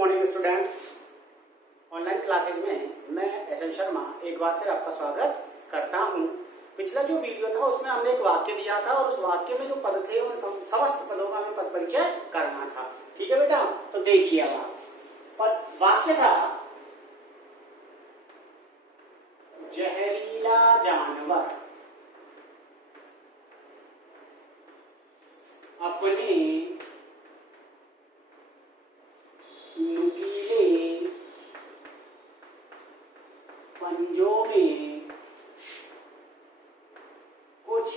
Morning students. Online classes में मैं SN. Sharma एक बार फिर आपका स्वागत करता हूं। पिछला जो वीडियो था उसमें हमने एक वाक्य दिया था और उस वाक्य में जो पद थे उन समस्त पदों का हमें पद परिचय करना था। ठीक है बेटा, तो देखिए अब आप। और वाक्य था जहरीला जानवर अपने नुकीले पंजों में कुछ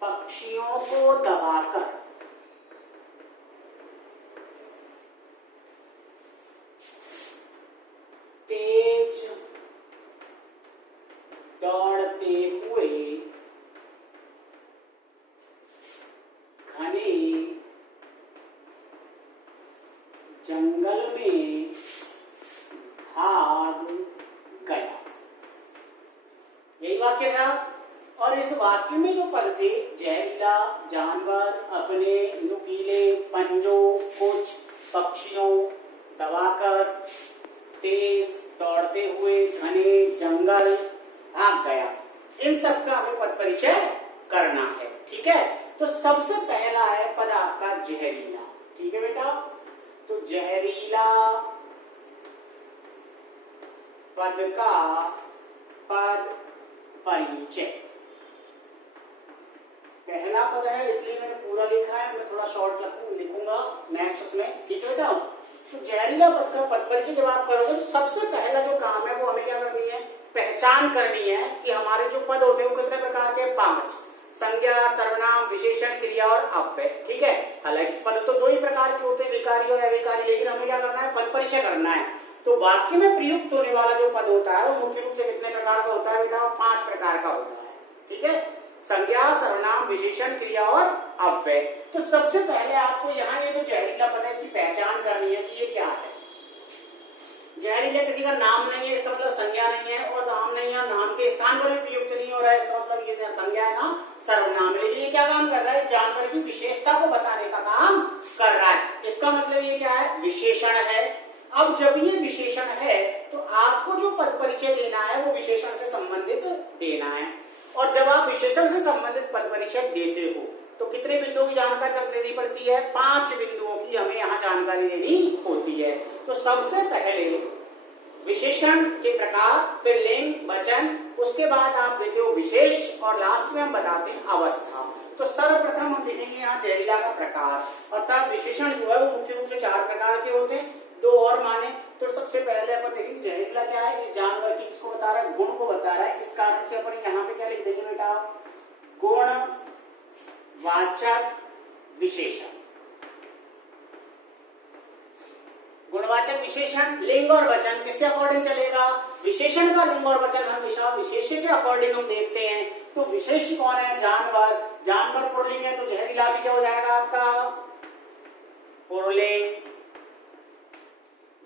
पक्षियों को दबाकर तेज दौड़ते हुए घने जंगल में भाग गया। यही वाक्य था। और इस वाक्य में जो पद थे, जहरीला जानवर अपने नुकीले पंजों कुछ पक्षियों दबाकर तेज दौड़ते हुए घने जंगल भाग गया, इन सब का हमें पद परिचय करना है। ठीक है, तो सबसे पहला है पद आपका जहरीला। ठीक है बेटा, तो जहरीला पद का पद परिचय पहला पद है, इसलिए मैंने पूरा लिखा है। मैं थोड़ा शॉर्ट लिखूंगा नेक्स्ट उसमें। ठीक है बेटा, तो जहरीला पद का पद परिचय जब आप करोगे तो सबसे पहला जो काम है वो हमें क्या करनी है, पहचान करनी है कि हमारे जो पद होते हैं वो कितने प्रकार के, 5। संज्ञा, सर्वनाम, विशेषण, क्रिया और अव्यय। ठीक है, हालांकि पद तो 2 ही प्रकार के होते हैं, विकारी और अविकारी, लेकिन हमें क्या करना है, पद परिचय करना है। तो वाक्य में प्रयुक्त होने वाला जो पद होता है वो मुख्य रूप से कितने प्रकार का होता है बेटा, 5 प्रकार का होता है। ठीक है, संज्ञा, सर्वनाम, विशेषण, क्रिया और अव्यय। तो सबसे पहले आपको यहाँ ये जो जहरीला पद है इसकी पहचान करनी है कि ये क्या है। जहरीला किसी का नाम नहीं है, इसका मतलब संज्ञा नहीं है, और नाम नहीं है, नाम के स्थान पर भी प्रयुक्त नहीं हो रहा है, इसका मतलब ये संज्ञा है ना सर्वनाम। लेकिन ये क्या काम कर रहा है, जानवर की विशेषता को बताने का काम कर रहा है। इसका मतलब ये क्या है, विशेषण है। अब जब ये विशेषण है तो आपको जो पद परिचय देना है वो विशेषण से संबंधित देना है। और जब आप विशेषण से संबंधित पद परिचय देते हो तो कितने बिंदुओं की जानकारी देनी पड़ती है, 5 बिंदुओं की हमें यहाँ जानकारी देनी होती है। तो सबसे पहले विशेषण के प्रकार, फिर लिंग, वचन, उसके बाद आप देते हो विशेष, और लास्ट में हम बताते हैं अवस्था। तो सर्वप्रथम हम देखेंगे यहाँ जहरीला का प्रकार, अर्थात विशेषण जो है वो मुख्य रूप से 4 प्रकार के होते हैं, 2 और माने। तो सबसे पहले अपन देखेंगे जहरीला क्या है, ये जानवर की किसको बता रहा है, गुण को बता रहा है। इस कारण से अपन यहाँ पे क्या लिख देंगे बेटा, गुण वाचक विशेषण। गुणवाचक विशेषण, लिंग और वचन किसके अकॉर्डिंग चलेगा, विशेषण का लिंग और वचन हमेशा विशेष्य के अकॉर्डिंग हम देखते हैं। तो विशेष्य कौन है, जानवर। जानवर पुल्लिंग है तो जहरीला भी क्या हो जाएगा आपका, पुल्लिंग।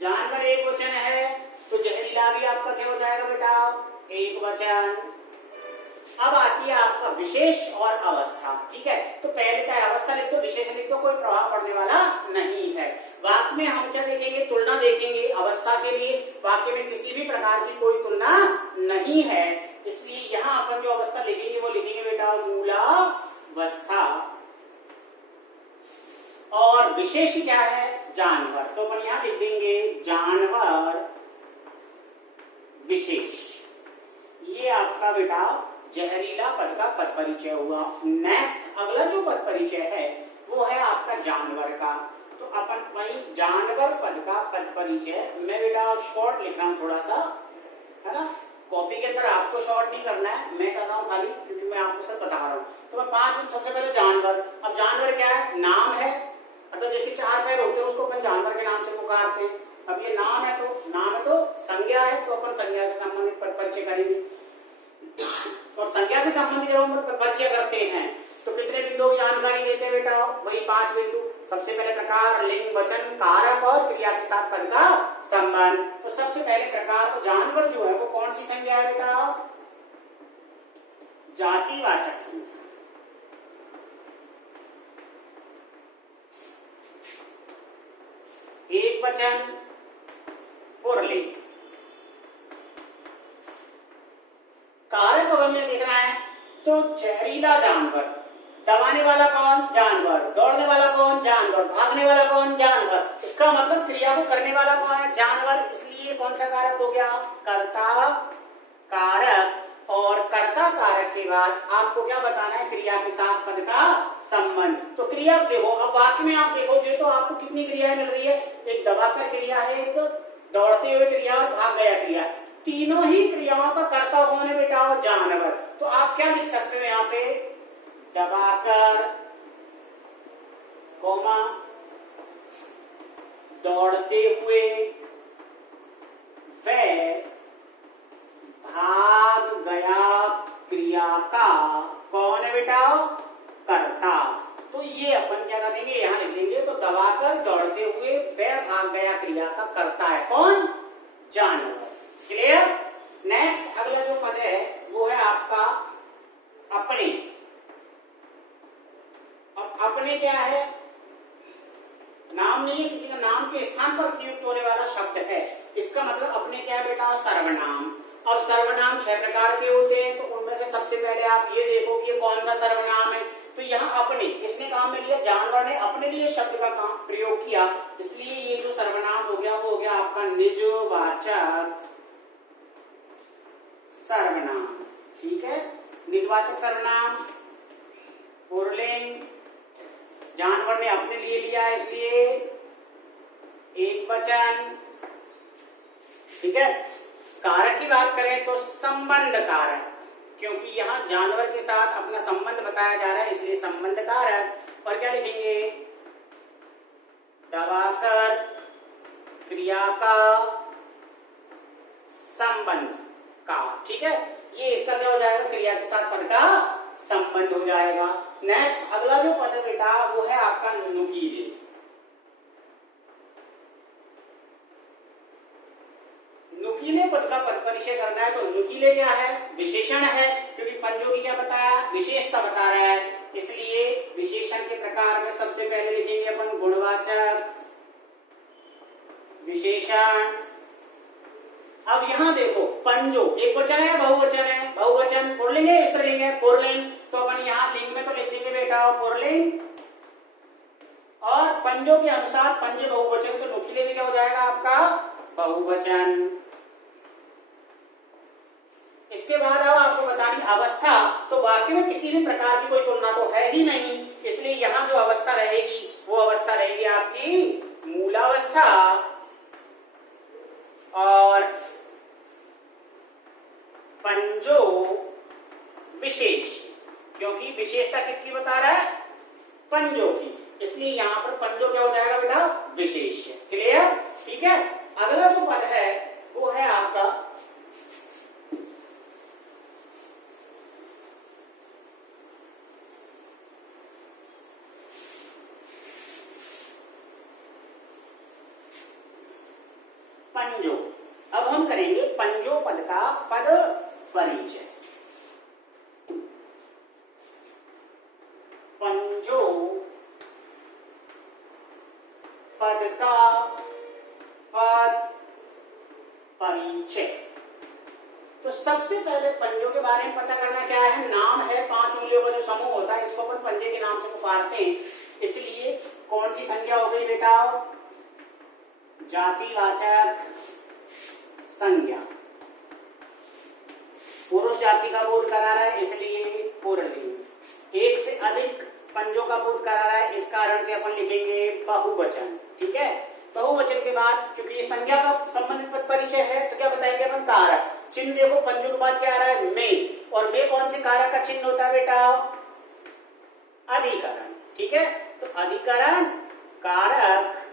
जानवर एक वचन है तो जहरीला भी आपका क्या हो जाएगा बेटा, एक वचन। अब आती है आपका विशेष और अवस्था। ठीक है, तो पहले चाहे अवस्था लिख दो, विशेष लिख दो, कोई प्रभाव पड़ने वाला नहीं है। वाक्य में हम क्या देखेंगे, तुलना देखेंगे। अवस्था के लिए वाक्य में किसी भी प्रकार की कोई तुलना नहीं है, इसलिए यहाँ अपन जो अवस्था लिखेंगे वो लिखेंगे बेटा मूलावस्था। और विशेष क्या है, जानवर, तो अपन यहाँ लिख देंगे जानवर विशेष। ये आपका बेटा जहरीला पद का पद परिचय हुआ। नेक्स्ट अगला जो पद परिचय है वो है आपका जानवर का। तो अपन वही जानवर पद का पद परिचय, मैं बेटा शॉर्ट लिख रहा हूँ थोड़ा सा, है ना, कॉपी के अंदर आपको शॉर्ट नहीं करना है, मैं कर रहा हूँ खाली क्योंकि मैं आपको सब बता रहा हूँ। तो मैं 5 मिनट, सबसे पहले जानवर। अब जानवर क्या है, नाम है, अर्थात जिसके 4 पैर होते हैं उसको अपन जानवर के नाम से पुकारते हैं। अब ये नाम है तो संज्ञा है, तो अपन संज्ञा से संबंधित पद परिचय करेंगे। और संज्ञा से संबंधित जब हम परिचय करते हैं तो कितने बिंदुओं की जानकारी देते हैं बेटा, वही 5 बिंदु। सबसे पहले प्रकार, लिंग, वचन, कारक और क्रिया के साथ पद का संबंध। तो सबसे पहले प्रकार, तो जानवर जो है वो कौन सी संज्ञा है बेटा, जातिवाचक संज्ञा। एक वचन पुरलिंग। कारक अब हमें देखना है, तो जहरीला जानवर, दबाने वाला कौन? जानवर। दौड़ने वाला कौन? जानवर। भागने वाला कौन? जानवर। इसका मतलब क्रिया को करने वाला कौन है? जानवर। इसलिए कौन सा कारक हो गया? कर्ता कारक। और कर्ता कारक के बाद आपको क्या बताना है? क्रिया के साथ पद का संबंध। तो क्रिया देखो, अब वाक्य में आप देखोगे तो आपको कितनी क्रियाएं मिल रही है? एक दबाकर क्रिया है, एक दौड़ते हुए क्रिया और भाग गया क्रिया। तीनों ही क्रियाओं का कर्ता कौन है बेटा? वो जानवर। तो आप क्या लिख सकते हो यहाँ पे? दबाकर कोमा दौड़ते हुए व भाग गया क्रिया का कौन है बेटा? कर्ता। तो ये अपन क्या करेंगे? यहां लिख लेंगे। तो दबाकर दौड़ते हुए व भाग गया क्रिया का कर्ता है कौन? जानवर। क्लियर? नेक्स्ट अगला जो पद है वो है आपका अपने। अब अपने क्या है? नाम नहीं है, किसी का नाम के स्थान पर प्रयुक्त होने वाला शब्द है। इसका मतलब अपने क्या है बेटा? सर्वनाम। अब सर्वनाम 6 प्रकार के होते हैं, तो उनमें से सबसे पहले आप ये देखो कि ये कौन सा सर्वनाम है। तो यहाँ अपने किसने काम में लिया? जानवर ने अपने लिए शब्द का काम प्रयोग किया, इसलिए ये जो सर्वनाम हो गया वो हो गया आपका निजवाचक सर्वनाम। ठीक है, निजवाचक सर्वनाम पुरलिंग, जानवर ने अपने लिए लिया इसलिए एक वचन। ठीक है, कारक की बात करें तो संबंध कारक, क्योंकि यहाँ जानवर के साथ अपना संबंध बताया जा रहा है इसलिए संबंध कारक। और क्या लिखेंगे? दबाकर क्रिया का संबंध का। ठीक है, ये इसका क्या हो जाएगा? क्रिया के साथ पद का संबंध हो जाएगा। नेक्स्ट अगला जो पद है बेटा वो है आपका नुकीले। नुकीले पद का पद परिचय करना है। तो नुकीले क्या है? विशेषण है, क्योंकि पंजों की क्या बताया? विशेषता बता रहा है, इसलिए विशेषण के प्रकार में सबसे पहले लिखेंगे अपन गुणवाचक विशेषण। अब यहां देखो पंजो एक वचन है बहुवचन है? बहुवचन। पुरलिंग है स्त्रीलिंग है? पुरलिंग। तो अपन यहां लिंग में तो लिख देंगे बेटा पुरलिंग, और पंजों के अनुसार पंजे बहुवचन, तो नुकीले में क्या हो जाएगा आपका? बहुवचन। इसके बाद अब आपको बतानी अवस्था। तो वाक्य में किसी भी प्रकार की कोई तुलना तो है ही नहीं, इसलिए यहां जो अवस्था रहेगी वो अवस्था रहेगी आपकी मूलावस्था और पंजो विशेष, क्योंकि विशेषता किसकी बता रहा है? पंजों की, इसलिए यहां पर पंजो क्या हो जाएगा बेटा? विशेष। क्लियर? ठीक है, अगला जो पद है वो है आपका पंजो। अब हम करेंगे पंजो पद का पद परिचय। पंजो पद का पद परिचय। तो सबसे पहले पंजों के बारे में पता करना क्या है? नाम है, 5 उंगलियों का जो समूह होता है इसको अपन पंजे के नाम से पुकारते हैं, इसलिए कौन सी संज्ञा हो गई बेटा? जातिवाचक संज्ञा। पुरुष जाति का बोध करा रहा है इसलिए पुरलिंग। एक से अधिक पंजों का बोध करा रहा है, इस कारण से अपन लिखेंगे बहुवचन। ठीक है, बहुवचन के बाद क्योंकि ये संज्ञा का संबंधित पद परिचय है तो क्या बताएंगे अपन? कारक। चिन्ह देखो, पंजों के बाद क्या आ रहा है? में। और में कौन से कारक का चिन्ह होता है बेटा? अधिकरण। ठीक है, तो अधिकरण कारक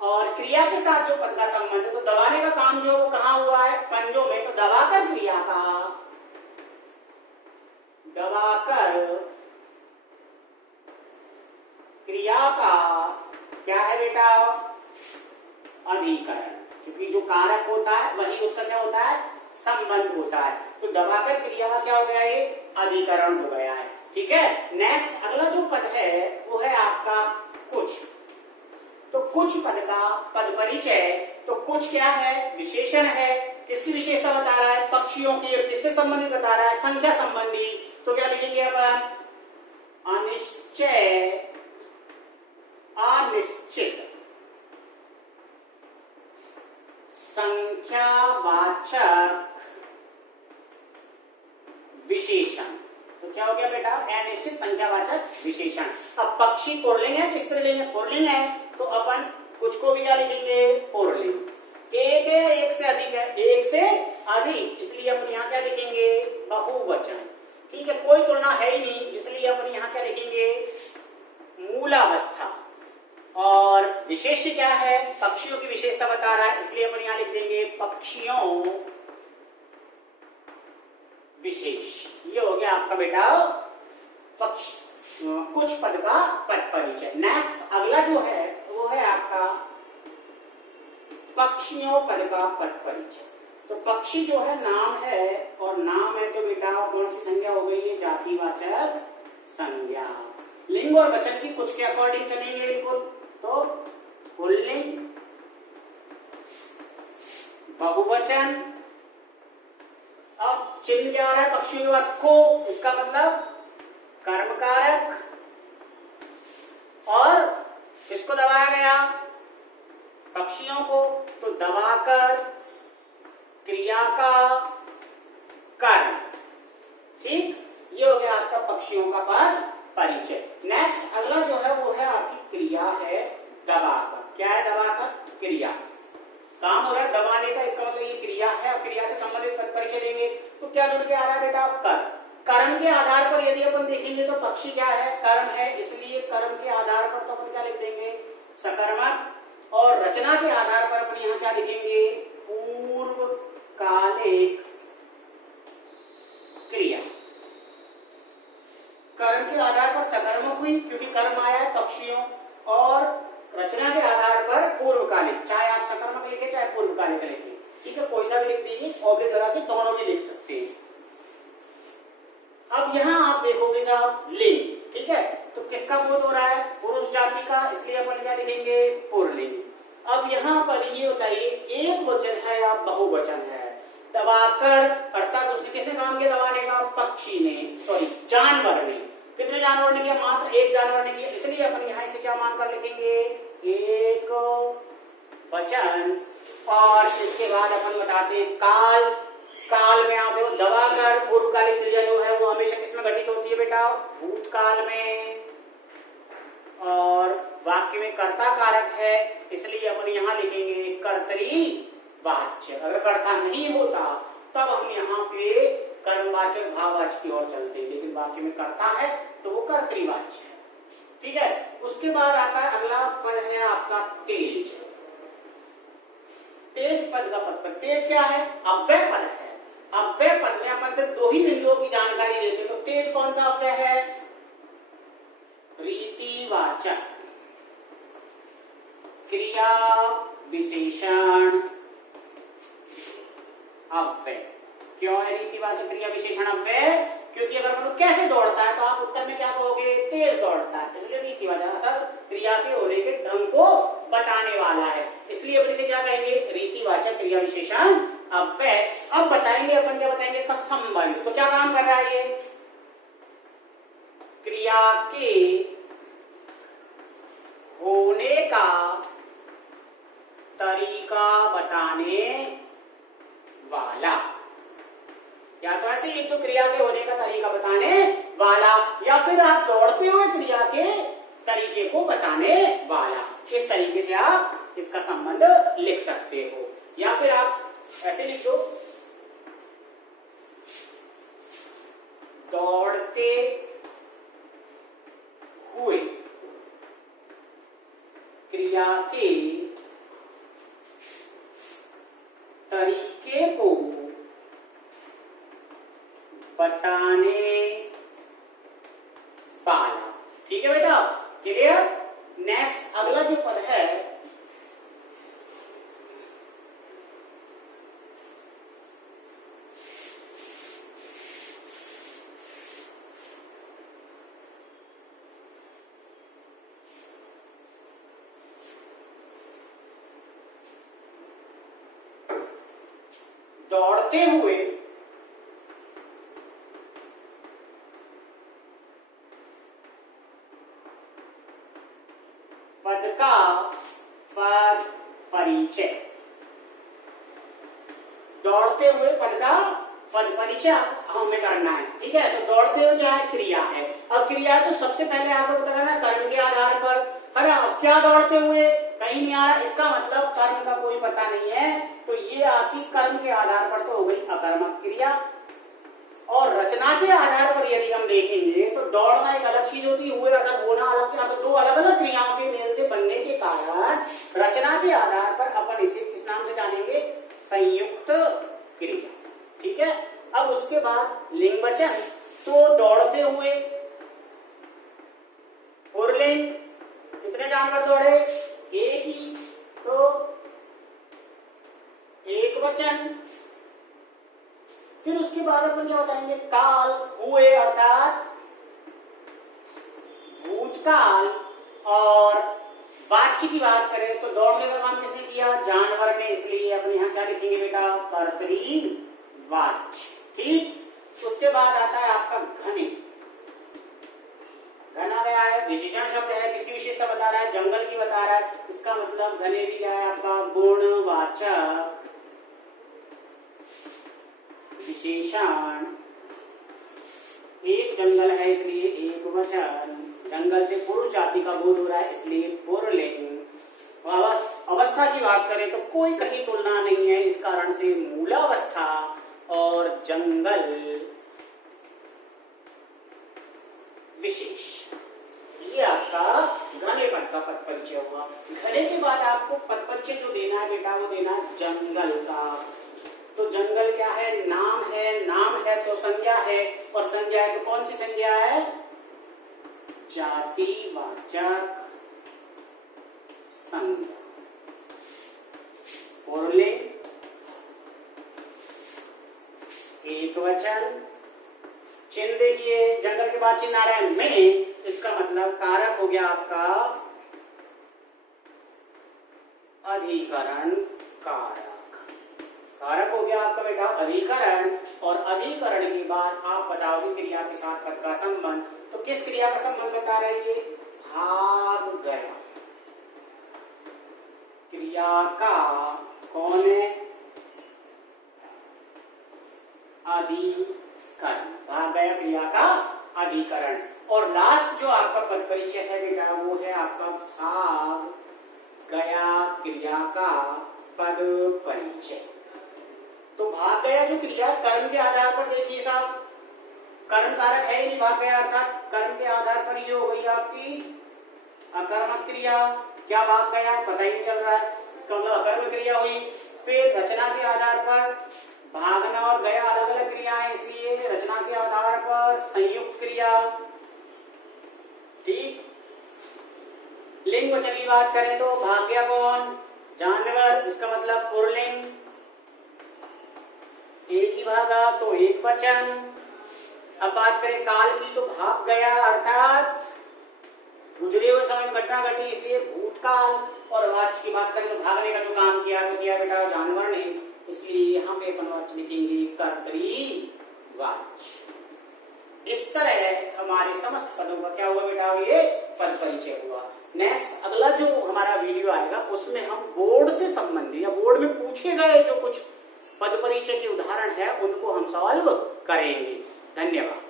और क्रिया के साथ जो पद का संबंध है, तो दबाने का काम जो वो कहां हुआ है? पंजों में। तो दबाकर क्रिया का, दबाकर क्रिया का क्या है बेटा? अधिकरण, क्योंकि जो कारक होता है वही उसका क्या होता है? संबंध होता है। तो दबाकर क्रिया का क्या हो गया? ये अधिकरण हो गया है। ठीक है, नेक्स्ट अगला जो पद है वो है आपका कुछ। तो कुछ पद का पद परिचय। तो कुछ क्या है? विशेषण है। किसकी विशेषता बता रहा है? पक्षियों की। और किससे संबंधित बता रहा है? संख्या संबंधी। तो क्या लिखेंगे अपन? अनिश्चय, अनिश्चित, संख्यावाचक विशेषण। तो क्या हो गया बेटा? अनिश्चित संख्यावाचक विशेषण। अब पक्षी पुल्लिंग है कि स्त्रीलिंग है? पुल्लिंग है, तो अपन कुछ को भी क्या लिखेंगे? पुल्लिंग। एक है, एक से अधिक है, एक से अधिक, इसलिए अपन यहाँ क्या लिखेंगे? बहुवचन। ठीक है, कोई तुलना है ही नहीं, इसलिए अपन यहाँ क्या लिखेंगे? मूलावस्था। और विशेष्य क्या है? पक्षियों की विशेषता बता रहा है, इसलिए अपन यहाँ लिख देंगे पक्षियों विशेष। ये हो गया आपका बेटा पक्ष कुछ पद का पद परिचय। नेक्स्ट अगला जो है वो है आपका पक्षियों पद का पद परिचय। तो पक्षी जो है नाम है, और नाम है तो बेटा कौन सी संज्ञा हो गई है? जातिवाचक संज्ञा। लिंग और वचन की कुछ के अकॉर्डिंग चलेंगे बिल्कुल। तो पुल्लिंग, बहुवचन। अब चिन्ह क्या आ रहा है पक्षियों के बाद? को, इसका मतलब कर्मकारक, और इसको दबाया गया पक्षियों को, तो दबाकर क्रिया का कर्म। ठीक, ये हो गया आपका पक्षियों का पद परिचय। नेक्स्ट अगला जो है वो है आपकी क्रिया है दबाकर। क्या है? दबाकर क्रिया। काम हो रहा है दबाने का, इसका मतलब ये क्रिया है। अब क्रिया से संबंधित पद परिचय देंगे तो क्या जुड़ के आ रहा है बेटा? कर्म। कर्म के आधार पर यदि अपन देखेंगे तो पक्षी क्या है? कर्म है, इसलिए कर्म के आधार पर तो अपन क्या लिख देंगे? सकर्मक। और रचना के आधार पर अपन यहाँ क्या लिखेंगे? पूर्वकालिक क्रिया। कर्म के आधार पर सकर्मक हुई क्योंकि कर्म आया है पक्षियों, और रचना के आधार पर पूर्वकालिक, चाहे आप सकर्मक लिखे चाहे पूर्वकालिक लिखे। ठीक है, कोई सा भी लिख दीजिए, ऑब्लिक लगा के दोनों भी लिख सकते हैं। अब यहाँ आप देखोगे साहब लिंग। ठीक है, तो किसका बोध हो रहा है? पुरुष जाति का, इसलिए अपन क्या लिखेंगे? पुल्लिंग। अब यहाँ पर ये बताइए एक वचन है या बहुवचन है? दबाकर, अर्थात उसने किसने काम किया दबाने का? पक्षी ने, सॉरी जानवर ने। कितने जानवर ने किया? मात्र एक जानवर ने किया, इसलिए अपन यहाँ इसे क्या मानकर लिखेंगे? एक वचन। और इसके बाद अपन बताते हैं काल। काल में आप देखो दबाकर पूर्वकालिक क्रिया जो है वो हमेशा किसमें घटित होती है बेटा? भूतकाल में। और वाक्य में कर्ता कारक है, इसलिए अपन यहाँ लिखेंगे कर्तरीवाच्य। अगर कर्ता नहीं होता तब हम यहाँ पे कर्मवाचक भाववाचक की ओर चलते, लेकिन वाक्य में कर्ता है तो वो कर्तरीवाच्य है। ठीक है, उसके बाद आता है अगला पद है आपका तेज। तेज पद का पद पर। तेज क्या है? अव्यय पद है। अव्यय पद में अपन सिर्फ दो ही बिंदुओं की जानकारी देते, तो तेज कौन सा अव्यय है? रीतिवाचक क्रिया विशेषण अव्यय। क्यों है रीतिवाचक क्रिया विशेषण अव्यय? क्योंकि अगर मनुष्य कैसे दौड़ता है तो आप उत्तर में क्या कहोगे? तेज दौड़ता है, इसलिए रीतिवाचक अर्थात क्रिया के होने के ढंग को बताने वाला है, इसलिए अपन इसे क्या कहेंगे? रीतिवाचक क्रिया विशेषण अव्यय। अब बताएंगे अपन, क्या बताएंगे? इसका संबंध। तो क्या काम कर रहा है ये? क्रिया के होने का तरीका बताने वाला। या तो ऐसे एक तो क्रिया के होने का तरीका बताने वाला, या फिर आप दौड़ते हुए क्रिया के तरीके को बताने वाला। इस तरीके से आप इसका संबंध लिख सकते हो, या फिर आप ऐसे लिख दो दौड़ते हुए क्रिया के तरीके को बताने वाला। ठीक है बेटा, क्लियर? नेक्स्ट अगला जो पद है दौड़ते हुए पद का पद परिचय, दौड़ते हुए पद का पद परिचय हमें करना है। ठीक है, तो दौड़ते हुए क्या है, क्रिया है। अब क्रिया है तो सबसे पहले आपको पता करना कर्म के आधार पर, है ना। अब क्या दौड़ते हुए, कहीं नहीं आ रहा, इसका मतलब कर्म का कोई पता नहीं है, तो ये आपकी कर्म के आधार पर तो हो गई अकर्मक क्रिया। और रचना के आधार पर यदि हम देखेंगे तो दौड़ना एक अलग चीज होती है, हुए अर्थात होना अलग, तो दो अलग अलग क्रियाओं के मेल से बनने के कारण रचना के आधार पर अपन इसे किस नाम से जानेंगे, संयुक्त क्रिया। ठीक है, अब उसके बाद लिंग वचन, तो दौड़ते हुए पुल्लिंग, कितने जानवर दौड़े, एक ही, तो एक वचन। फिर उसके बाद अपन क्या बताएंगे, काल, हुए अर्थात भूतकाल। और वाच्य की बात करें तो दौड़ने का काम किसने किया, जानवर ने, इसलिए अपने यहां क्या लिखेंगे बेटा, कर्तरीवाच्य। ठीक, उसके बाद आता है आपका घने, घन आ गया है, विशेषण शब्द है, किसकी विशेषता बता रहा है, जंगल की बता रहा है, इसका मतलब घने भी क्या है आपका, गुणवाचक विशेषण। एक जंगल है इसलिए एक वचन, जंगल से पुरुष जाति का बोध हो रहा है इसलिए पुल्लिंग। अवस्था की बात करें तो कोई कहीं तुलना नहीं है, इस कारण से मूलावस्था और जंगल विशेष। ये आपका घने पद का पद परिचय हुआ। घने के बाद आपको पद परिचय जो देना है बेटा, वो देना है जंगल का। तो जंगल क्या है, नाम है, नाम है तो संज्ञा है, और संज्ञा है तो कौन सी संज्ञा है, जातिवाचक संज्ञा। पुल्लिंग, एक वचन, चिन्ह देखिए, जंगल के बाद चिन्ह आ रहा है में, इसका मतलब कारक हो गया आपका अधिकरण कारक, कारक हो गया आपका बेटा अधिकरण। और अधिकरण के बाद आप बताओगे क्रिया के साथ पद का संबंध, तो किस क्रिया का संबंध बता रहे हैं, ये भाग गया क्रिया का कौन है, अधिकरण, भाग गया क्रिया का अधिकरण। और लास्ट जो आपका पद परिचय है बेटा, वो है आपका भाग गया क्रिया का पद परिचय। तो भाग गया जो क्रिया कर्म के आधार पर, देखिए साहब कर्म कारक है ही नहीं, भाग गया अर्थात कर्म के आधार पर ये हो गई आपकी अकर्मक क्रिया। क्या भाग गया पता ही नहीं चल रहा है, इसका मतलब अकर्मक क्रिया हुई। फिर रचना के आधार पर, भागना और गया अलग अलग क्रियाएं, इसलिए रचना के आधार पर संयुक्त क्रिया। ठीक, लिंग वचन की बात करें तो भाग गया कौन, जानवर, इसका मतलब पुल्लिंग, एक ही भागा तो एक वचन। अब बात करें काल की तो भाग गया अर्थात गुजरे हुए समय में घटना घटी, इसलिए भूतकाल। और वाच्य की बात करें तो भागने का जो काम किया वो किया बेटा जानवर ने, इसलिए यहाँ पे अपन वाच्य लिखेंगे कर्तरीवाच्य। इस तरह हमारे समस्त पदों का क्या हुआ बेटा, ये पद परिचय हुआ। नेक्स्ट अगला जो हमारा वीडियो आएगा उसमें हम बोर्ड से संबंधित या बोर्ड में पूछे गए जो कुछ पद परिचय के उदाहरण है उनको हम सॉल्व करेंगे। धन्यवाद।